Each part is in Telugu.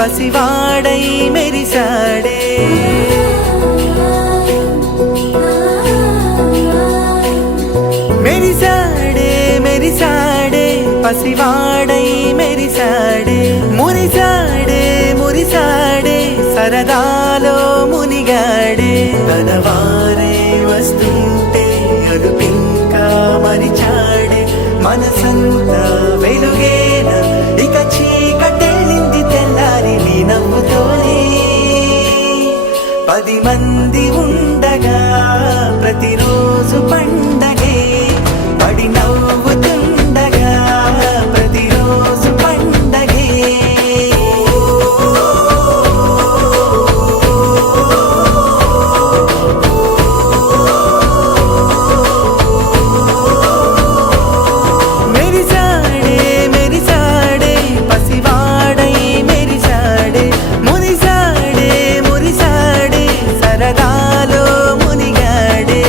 పసివాడై మెరిసాడే మెరిసాడే మెరిసాడే పసివాడై మెరిసాడే మురిసాడే మురిసాడే సరదాలో మునిగాడే తనవారే వస్తుంటే అదుపింకా మరిచాడే మనసంతా వెలుగేనా ఇక చీకటెళ్ళింది తెల్లారి నీ నవ్వుతోనే 10 మంది ఉండగా ప్రతిరోజు పండగే పడి నవ్వుతుండగా ప్రతిరోజు పండగే మెరిసాడే మెరిసాడే పసివాడై మెరిసాడే మురిసాడే మురిసాడే సరదాలో మునిగాడే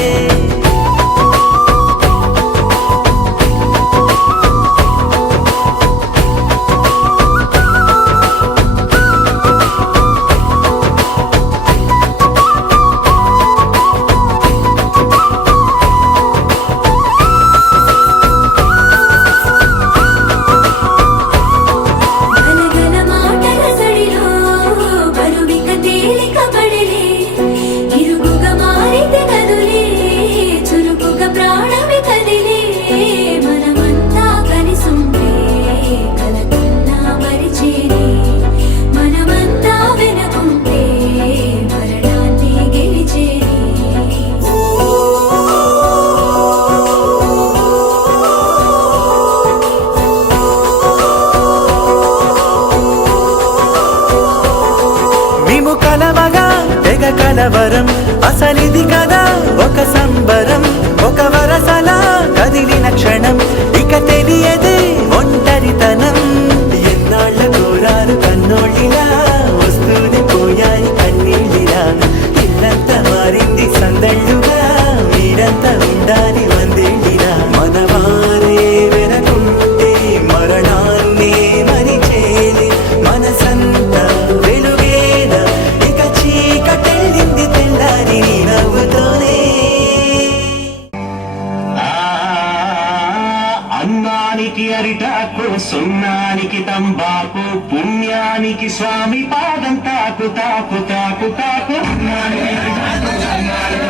గలగల మాటల సడిలో బరువిక తేలిక పడలే ఇరుగుగా మారితే కదులే చురుకుగా ప్రాణమి కదిలే మనమంతా కలిసుంటే కలకన్నా మరిచేనే మనమంతా వెనకుంటే మరణాన్ని గెలిచేనే మేము కలవగా తెగ కలవరం అసలిది కదా ఒక సంబరం ఒక వరసలా కదిలిన క్షణం ఇక తెలియదే ఒంటరితనం ఎన్నాళ్ళ కోరారు కన్నోళ్ళిలా వస్తూనే పోయాయి కన్నీళ్ళిలా ఇల్లంతా మారింది సందళ్ళుగా మీరంతా ఉండాలి వందేళ్ళిలా మనవారే వెనకుంటే మరణాన్నే మరిచేలే మనసంతా వెలుగేనా ఇక చీకటెళ్ళింది తెల్లారి నీ నవ్వుతోనే అన్నానికి అరిటాకు సున్నానికి తంబాకు పుణ్యానికి స్వామి పాదం తాకు తాకు తాకు తాకు అన్నానికి అరిటాకు, సున్నానికి